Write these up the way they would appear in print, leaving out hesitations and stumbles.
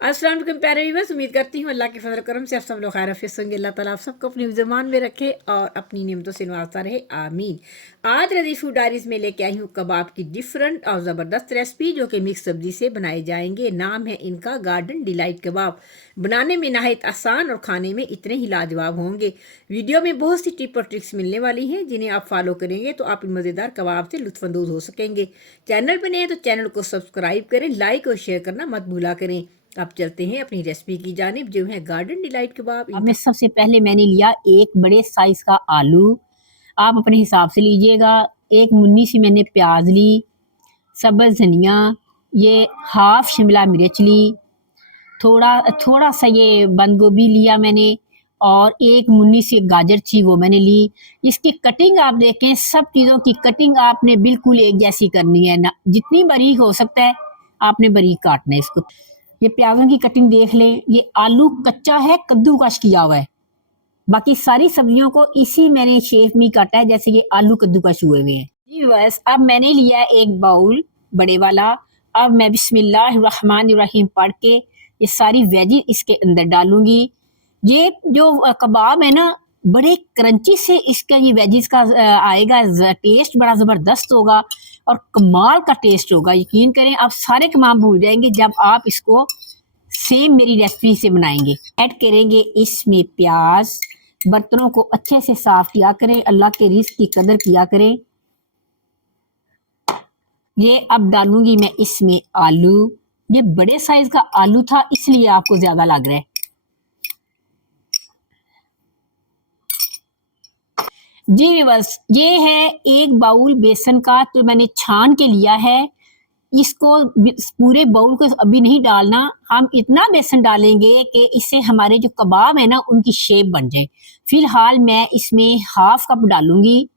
अस्सलाम वालेकुम प्यारे व्यूअर्स, उम्मीद करती हूँ अल्लाह के फजल करम से आप सब लोग खैर आफियत से होंगे। अल्लाह ताला आप सबको अपनी ज़ुबान में रखे और अपनी नेमतों से नवाजता रहे, आमीन। आज रज़ीज़ फूड डायरीज में लेके आई हूँ कबाब की डिफरेंट और ज़बरदस्त रेसिपी जो कि मिक्स सब्जी से बनाए जाएंगे। नाम है इनका गार्डन डिलाइट कबाब। बनाने में नहायत आसान और खाने में इतने ही लाजवाब होंगे। वीडियो में बहुत सी टिप और ट्रिक्स मिलने वाली हैं जिन्हें आप फॉलो करेंगे तो आप इन मज़ेदार कबाब से लुत्फ़अंदोज़ हो सकेंगे। चैनल पर नए हैं तो चैनल को सब्सक्राइब करें, लाइक और शेयर करना मत भूला करें। अब चलते हैं अपनी रेसिपी की जानिब जो है गार्डन डिलाइट कबाब। अब में सबसे पहले मैंने लिया एक बड़े साइज का आलू, आप अपने हिसाब से लीजिएगा। एक मुन्नी सी मैंने प्याज ली, सब्ज धनिया, ये हाफ शिमला मिर्च ली, थोड़ा थोड़ा सा ये बंद गोभी लिया मैंने, और एक मुन्नी सी गाजर थी वो मैंने ली। इसकी कटिंग आप देखें, सब चीज़ों की कटिंग आपने बिल्कुल एक जैसी करनी है ना, जितनी बारीक हो सकता है आपने बारीक काटना है इसको। ये प्याजों की कटिंग देख लें, ये आलू कच्चा है, कद्दूकश किया हुआ है। बाकी सारी सब्जियों को इसी मैंने शेप में काटा है जैसे ये आलू कद्दूकश हुए हुए हैं जी। बस अब मैंने लिया एक बाउल बड़े वाला। अब मैं बिस्मिल्लाहिर्रहमानिर्रहीम पढ़ के ये सारी वेजी इसके अंदर डालूंगी। ये जो कबाब है ना, बड़े क्रंची से इसका ये वेजिस का आएगा, टेस्ट बड़ा ज़बरदस्त होगा और कमाल का टेस्ट होगा। यकीन करें आप सारे कबाब भूल जाएंगे जब आप इसको सेम मेरी रेसिपी से बनाएंगे। ऐड करेंगे इसमें प्याज। बर्तनों को अच्छे से साफ किया करें, अल्लाह के रिज़्क की कदर किया करें। ये अब डालूंगी मैं इसमें आलू। ये बड़े साइज का आलू था इसलिए आपको ज्यादा लग रहा है। जी बस ये है एक बाउल बेसन का, तो मैंने छान के लिया है। इसको पूरे बाउल को अभी नहीं डालना, हम इतना बेसन डालेंगे कि इससे हमारे जो कबाब है ना उनकी शेप बन जाए। फिलहाल मैं इसमें हाफ कप डालूंगी।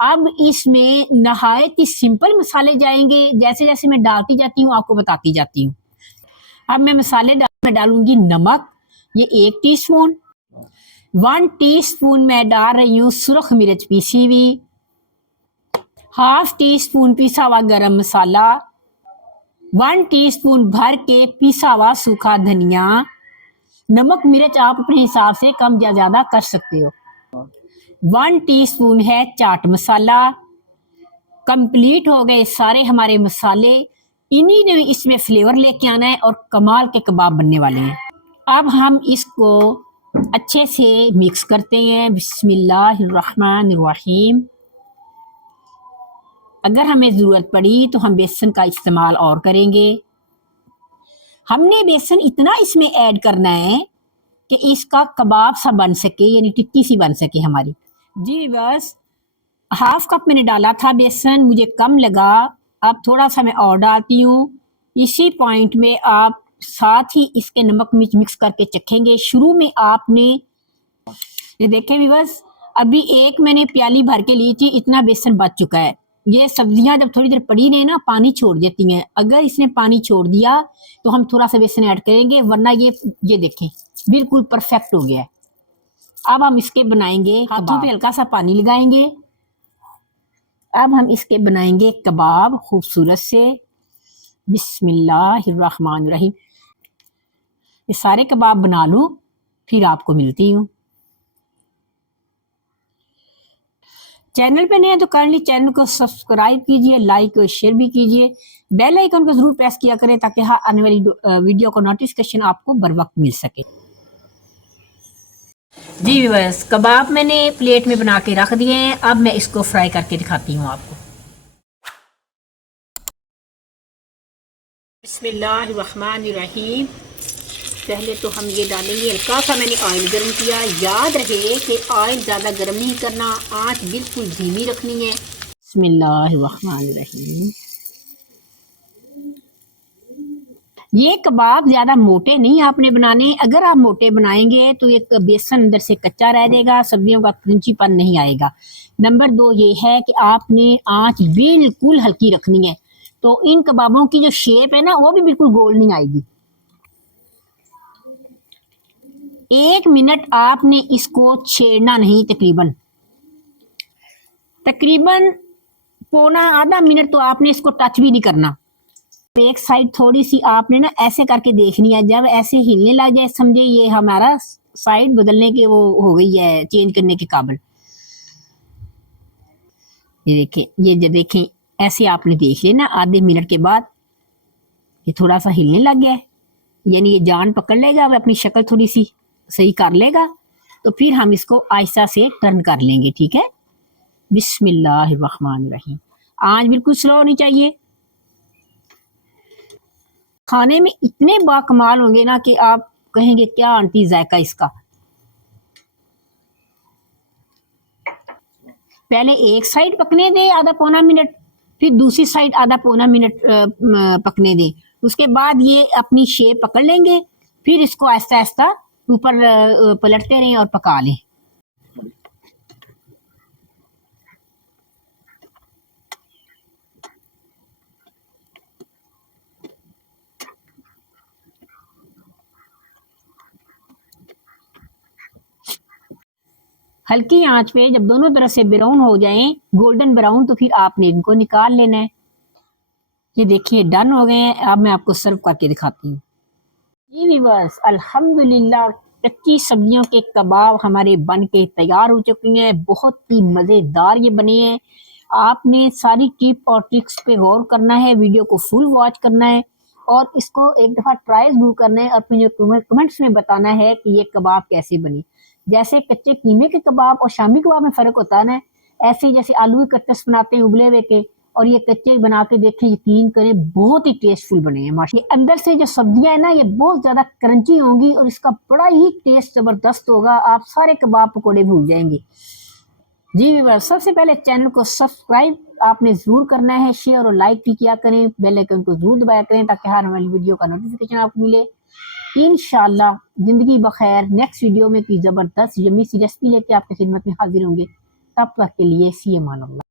अब इसमें नहायत ही सिंपल मसाले जाएंगे, जैसे जैसे मैं डालती जाती हूँ आपको बताती जाती हूँ। अब मैं मसाले में डालूंगी नमक, ये 1 टीस्पून। 1 टीस्पून मैं डाल रही हूँ सुरख मिर्च पीसी हुई। हाफ टी स्पून पिसा हुआ गरम मसाला। 1 टीस्पून भर के पिसा हुआ सूखा धनिया। नमक मिर्च आप अपने हिसाब से कम या ज्यादा कर सकते हो। 1 टीस्पून है चाट मसाला। कंप्लीट हो गए सारे हमारे मसाले। इन्हीं ने इसमें फ्लेवर लेके आना है और कमाल के कबाब बनने वाले हैं। अब हम इसको अच्छे से मिक्स करते हैं। बिस्मिल्लाहिर्रहमानिर्रहीम। अगर हमें ज़रूरत पड़ी तो हम बेसन का इस्तेमाल और करेंगे। हमने बेसन इतना इसमें ऐड करना है कि इसका कबाब सा बन सके, यानी टिक्की सी बन सके हमारी। जी बस हाफ कप मैंने डाला था बेसन, मुझे कम लगा, अब थोड़ा सा मैं और डालती हूँ। इसी पॉइंट में आप साथ ही इसके नमक मिर्च मिक्स करके चखेंगे। शुरू में आपने ये देखें भी बस, अभी एक मैंने प्याली भर के ली थी, इतना बेसन बच चुका है। ये सब्जियां जब थोड़ी देर पड़ी रहे ना पानी छोड़ देती हैं, अगर इसने पानी छोड़ दिया तो हम थोड़ा सा बेसन ऐड करेंगे, वरना ये देखें बिल्कुल परफेक्ट हो गया है। अब हम इसके बनाएंगे, हाथों पे हल्का सा पानी लगाएंगे। अब हम इसके बनाएंगे कबाब खूबसूरत से। बिस्मिल्लाहिर्रहमानिर्रहीम। ये सारे कबाब बना लूं फिर आपको मिलती हूँ। चैनल पे नए हैं तो काइंडली चैनल को सब्सक्राइब कीजिए, लाइक और शेयर भी कीजिए। बेल आइकन को जरूर प्रेस किया करें ताकि हर आने वाली वीडियो का नोटिफिकेशन आपको बर वक्त मिल सके। जी बस कबाब मैंने प्लेट में बना के रख दिए हैं। अब मैं इसको फ्राई करके दिखाती हूँ आपको। बिस्मिल्लाहिर्रहमानिर्रहीम। पहले तो हम ये डालेंगे, हल्का सा मैंने ऑयल गर्म किया। याद रहे कि ऑयल ज़्यादा गर्म नहीं करना, आंच बिल्कुल धीमी रखनी है। बिस्मिल्लाहिर्रहमानिर्रहीम। ये कबाब ज्यादा मोटे नहीं आपने बनाने, अगर आप मोटे बनाएंगे तो ये बेसन अंदर से कच्चा रह जाएगा, सब्जियों का क्रंचीपन नहीं आएगा। नंबर 2 ये है कि आपने आंच बिल्कुल हल्की रखनी है, तो इन कबाबों की जो शेप है ना वो भी बिल्कुल गोल नहीं आएगी। 1 मिनट आपने इसको छेड़ना नहीं, तकरीबन तकरीबन पौना आधा मिनट तो आपने इसको टच भी नहीं करना। एक साइड थोड़ी सी आपने ना ऐसे करके देखनी है, जब ऐसे हिलने लग जाए समझे ये हमारा साइड बदलने के वो हो गई है, चेंज करने के काबिल। ये देखें, ये जो देखें ऐसे आपने देख लेना। आधे मिनट के बाद ये थोड़ा सा हिलने लग गया है, यानी ये जान पकड़ लेगा, वह अपनी शक्ल थोड़ी सी सही कर लेगा, तो फिर हम इसको आहिस्ता से टर्न कर लेंगे। ठीक है, बिस्मिल्लाहिर्रहमानिर्रहीम। आंच बिल्कुल स्लो होनी चाहिए। खाने में इतने बाकमाल होंगे ना कि आप कहेंगे क्या आंटी जायका इसका। पहले एक साइड पकने दे आधा पौना मिनट, फिर दूसरी साइड आधा पौना मिनट पकने दे। उसके बाद ये अपनी शेप पकड़ लेंगे, फिर इसको आहिस्ता आहिस्ता ऊपर पलटते रहें और पका लें। हल्की आंच पे जब दोनों तरफ से ब्राउन हो जाएं, गोल्डन ब्राउन, तो फिर आपने इनको निकाल लेना है। ये देखिए डन हो गए हैं। अब मैं आपको सर्व करके दिखाती हूँ। जी व्यूअर्स, अल्हम्दुलिल्लाह कच्ची सब्जियों के कबाब हमारे बन के तैयार हो चुके हैं। बहुत ही मज़ेदार ये बने हैं। आपने सारी टिप और ट्रिक्स पे गौर करना है, वीडियो को फुल वॉच करना है और इसको एक दफ़ा ट्राई जरूर करना है और अपने जो कमेंट्स में बताना है कि ये कबाब कैसे बने। जैसे कच्चे कीमे के कबाब और शामी कबाब में फ़र्क होता है ना, ऐसे ही जैसे आलू के कट्टस बनाते हैं उबले हुए के, और ये कच्चे बना के देखें, यकीन करें बहुत ही टेस्टफुल बने हैं माशा। अंदर से जो सब्जियां है ना, ये बहुत ज्यादा क्रंची होंगी और इसका बड़ा ही टेस्ट जबरदस्त होगा। आप सारे कबाब पकौड़े भूल जाएंगे। जी व्यूअर्स, सबसे पहले चैनल को सब्सक्राइब आपने जरूर करना है, शेयर और लाइक भी किया करें, बेल आइकन को जरूर दबाया करें ताकि हर हमारी वीडियो का नोटिफिकेशन आपको मिले। इंशाल्लाह जिंदगी बखैर नेक्स्ट वीडियो में की जबरदस्त यम्मी सी रेसिपी लेके आपकी खिदमत में हाजिर होंगे। तब तक के लिए सी अमान अल्लाह।